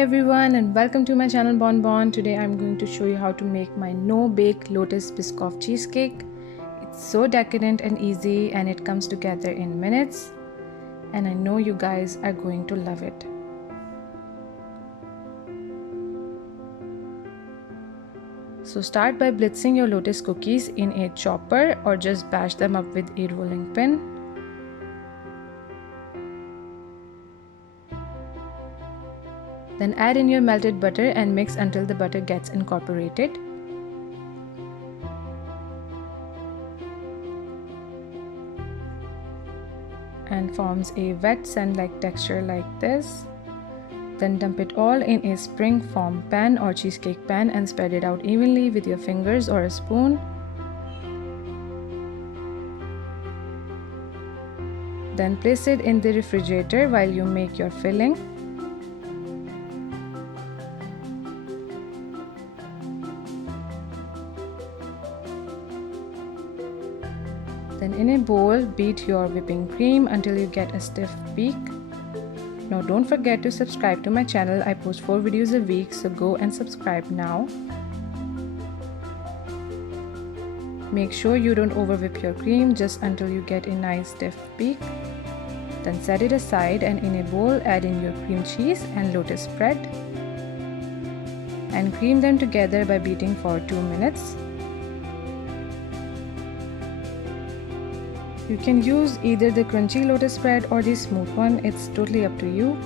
everyone and welcome to my channel Bonbon. Today I'm going to show you how to make my no-bake Lotus Biscoff Cheesecake. It's so decadent and easy and it comes together in minutes, and I know you guys are going to love it. So start by blitzing your Lotus cookies in a chopper or just bash them up with a rolling pin. Then add in your melted butter and mix until the butter gets incorporated. And forms a wet sand-like texture like this. Then dump it all in a spring form pan or cheesecake pan and spread it out evenly with your fingers or a spoon. Then place it in the refrigerator while you make your filling. Then in a bowl, beat your whipping cream until you get a stiff peak. Now don't forget to subscribe to my channel. I post 4 videos a week, so go and subscribe now. Make sure you don't over whip your cream, just until you get a nice stiff peak. Then set it aside and in a bowl add in your cream cheese and Lotus Spread. And cream them together by beating for 2 minutes. You can use either the crunchy Lotus Spread or the smooth one, it's totally up to you.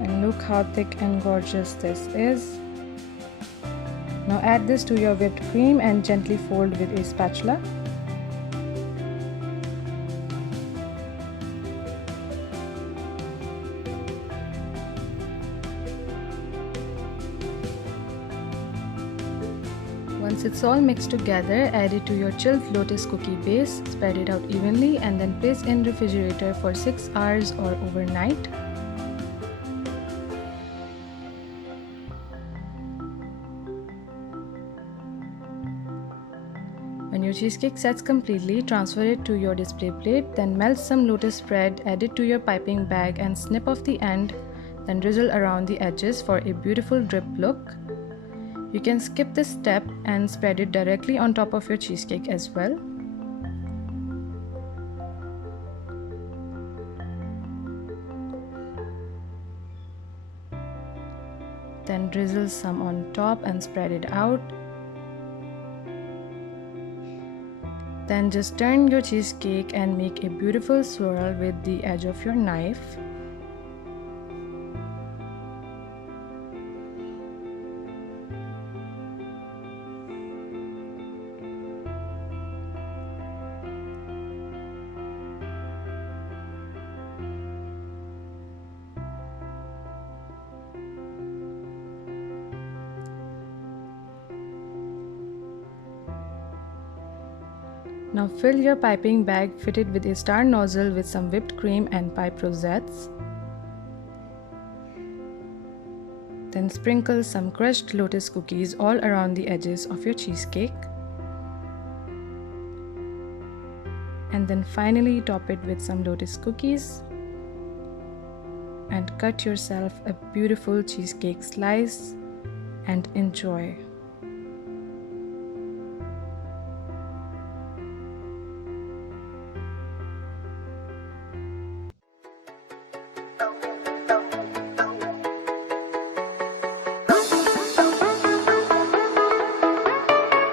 And look how thick and gorgeous this is. Now add this to your whipped cream and gently fold with a spatula. Once it's all mixed together, add it to your chilled Lotus cookie base, spread it out evenly and then place in refrigerator for 6 hours or overnight. When your cheesecake sets completely, transfer it to your display plate, then melt some Lotus Spread, add it to your piping bag and snip off the end, then drizzle around the edges for a beautiful drip look. You can skip this step and spread it directly on top of your cheesecake as well. Then drizzle some on top and spread it out. Then just turn your cheesecake and make a beautiful swirl with the edge of your knife. Now fill your piping bag fitted with a star nozzle with some whipped cream and pipe rosettes. Then sprinkle some crushed Lotus cookies all around the edges of your cheesecake. And then finally top it with some Lotus cookies. And cut yourself a beautiful cheesecake slice and enjoy.